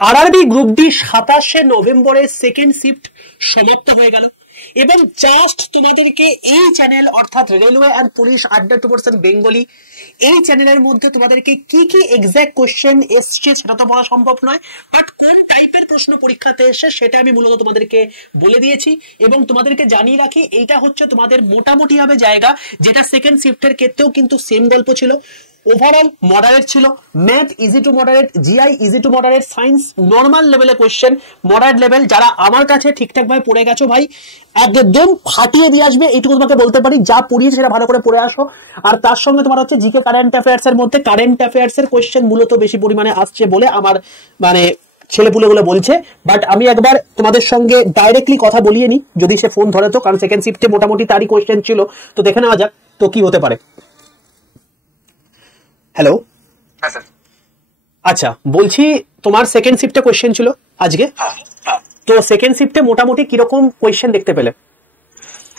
RRB group D 27শে নভেম্বরের second shift সমাপ্ত হয়ে গেল এবং জাস্ট তোমাদেরকে এই চ্যানেল অর্থাৎ রেলওয়ে অ্যান্ড পুলিশ আড্ডা 2% বেঙ্গলি এই চ্যানেলের মধ্যে তোমাদেরকে কি কি এক্সাক্ট কোশ্চেন এসছে সেটা তো বলা সম্ভব নয়, বাট কোন টাইপের প্রশ্ন পরীক্ষাতে এসে সেটা আমি মূলত তোমাদেরকে বলে দিয়েছি এবং তোমাদেরকে জানিয়ে রাখি এইটা হচ্ছে তোমাদের মোটামুটি ভাবে জায়গা, যেটা সেকেন্ড শিফটের ক্ষেত্রেও কিন্তু সেম গল্প ছিল। ওভারঅল মডারেট ছিল, math easy to moderate, GI easy to moderate, science normal লেভেলের কোশ্চেন, মডারেট লেভেল। যারা আমার কাছে ঠিকঠাক ভাবে পড়ে গেছো ভাই একদম ফাটিয়ে দিয়ে আসবে, এইটুকু তোমাকে বলতে পারি। যা পড়িয়েছে সেটা ভালো করে পড়ে আসো। আর তার সঙ্গে তোমার হচ্ছে জিকে কারেন্ট অ্যাফেয়ার্স এর মধ্যে কারেন্ট অ্যাফেয়ার্স এর কোশ্চেন মূলত বেশি পরিমাণে আসছে বলে আমার ছেলেপুলেগুলো বলছে, বাট আমি একবার তোমাদের সঙ্গে ডাইরেক্টলি কথা বলিয়ে নি যদি সে ফোন ধরে, তো কারণ সেকেন্ড শিফটে মোটামুটি তারই কোশ্চেন ছিল, তো দেখে নেওয়া যাক তো কি হতে পারে। হ্যালো, আচ্ছা বলছি তোমার সেকেন্ড শিফটে কোশ্চেন ছিল আজকে, তো সেকেন্ড শিফটে মোটামুটি কিরকম কোশ্চেন দেখতে পেলে?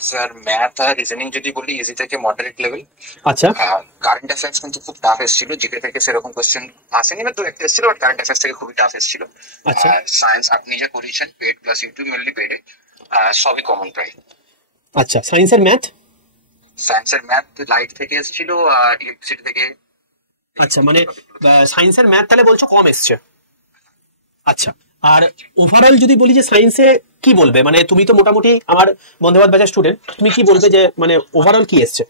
স্যার ম্যাথ আর রিজনিং যদি বলি ইজি থেকে মডারেট লেভেল। আচ্ছা, কারেন্ট অ্যাফেয়ার্স কিন্তু খুব টাফ এসেছিল, জিকে থেকে সেরকম কোশ্চেন আসেনি না, তো একটা এসেছিল, বাট কারেন্ট অ্যাফেয়ার্স থেকে খুবই টাফ এসেছিল। আচ্ছা, সায়েন্স আপনি যা করেছেন পেড প্লাস ইউটিউব মেনলি পেডে, সবই কমন প্রায়। আচ্ছা, সায়েন্সের ম্যাথ লাইট থেকে এসেছিল আর ইলেকট্রিসিটি থেকে। আচ্ছা, মানে সায়েন্সের ম্যাথ তাহলে বলছো কম এসছে। আচ্ছা, আর ওভারঅল যদি বলি যে সায়েন্সে কি বলবে, মানে তুমি তো মোটামুটি আমার বন্দে ভারত ব্যাচের স্টুডেন্ট, তুমি কি বলবে যে মানে ওভারঅল কি এসছে?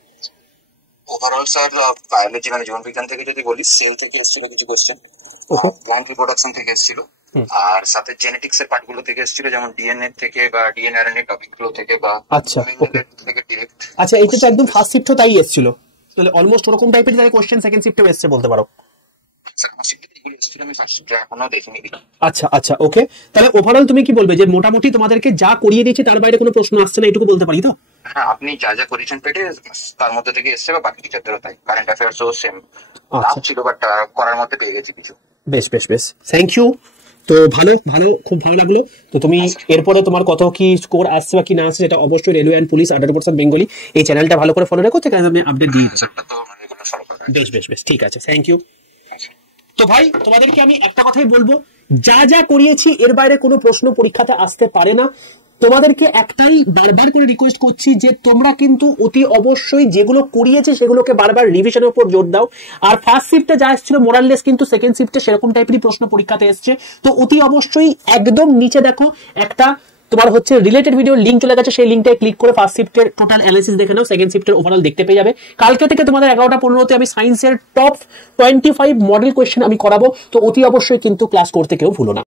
ওভারঅল স্যার বায়োলজি মানে জীবন বিজ্ঞান থেকে যদি বলি সেল থেকে এসেছিল কিছু কোশ্চেন, প্ল্যান্ট রিপ্রোডাকশন থেকে এসেছিল, আর সাথে জেনেটিক্স এর পার্টগুলো থেকে এসেছিল, যেমন ডিএনএ থেকে বা ডিএনআরএনএ টপিক গুলো থেকে বা আচ্ছা থেকে ডিরেক্ট। আচ্ছা, এইটা তো একদম ফার্স্ট শিফটও তাই এসেছিল, তাহলে অলমোস্ট ওরকম টাইপের যারা কোশ্চেন সেকেন্ড শিফটেও এসছে বলতে পারো। আচ্ছা আচ্ছা, ওকে, তাহলে ওভারঅল তুমি কি বলবে যে মোটামুটি তোমাদেরকে যা করিয়ে দিয়েছে তার বাইরে কোনো প্রশ্ন আসছে না, এটুকু বলতে পারি তো? হ্যাঁ, আপনি যা যা করেছেন পেটে তার মধ্যে থেকে এসছে, বা বাকি টিচারদেরও তাই। কারেন্ট অ্যাফেয়ার্সও সেম টাফ ছিল, বাট করার মধ্যে পেয়ে গেছি কিছু। বেশ বেশ বেশ, থ্যাংক ইউ। তো ভালো ভালো, খুব ভালো লাগলো। তো তুমি এরপরে তোমার কত কি স্কোর আসছে বা কি না আসছে সেটা অবশ্যই রেলওয়ে অ্যান্ড পুলিশ 18% বেঙ্গলি এই চ্যানেলটা ভালো করে ফলো রেখো, সেখানে আমি আপডেট দিই। বেশ বেশ বেশ, ঠিক আছে, থ্যাংক ইউ। তো ভাই তোমাদেরকে আমি একটা কথাই বলবো, যা যা করিয়েছি এর বাইরে কোনো প্রশ্ন পরীক্ষাতে আসতে পারে না। তোমাদেরকে একটাই বারবার করে রিকোয়েস্ট করছি যে তোমরা কিন্তু অতি অবশ্যই যেগুলো করিয়েছে সেগুলোকে বারবার রিভিশনের উপর জোর দাও। আর ফার্স্ট শিফটে যা এসেছিল মোরাললেস, কিন্তু সেকেন্ড শিফটে সেরকম টাইপেরই প্রশ্ন পরীক্ষাতে এসছে। তো অতি অবশ্যই একদম নিচে দেখো একটা তোমার হচ্ছে রিলেটেড ভিডিও লিঙ্ক চলে গেছে, সেই লিঙ্কটায় ক্লিক করে ফার্স্ট শিফটের টোটাল অ্যানালিসিস দেখে নাও, সেকেন্ড শিফটের ওভারঅল দেখতে পেয়ে যাবে। কালকে থেকে তোমাদের 11টা 15তে আমি সায়েন্সের টপ 25 মডেল কোয়েশ্চেন আমি করাবো, তো অতি অবশ্যই কিন্তু ক্লাস করতে কেউ ভুলো না।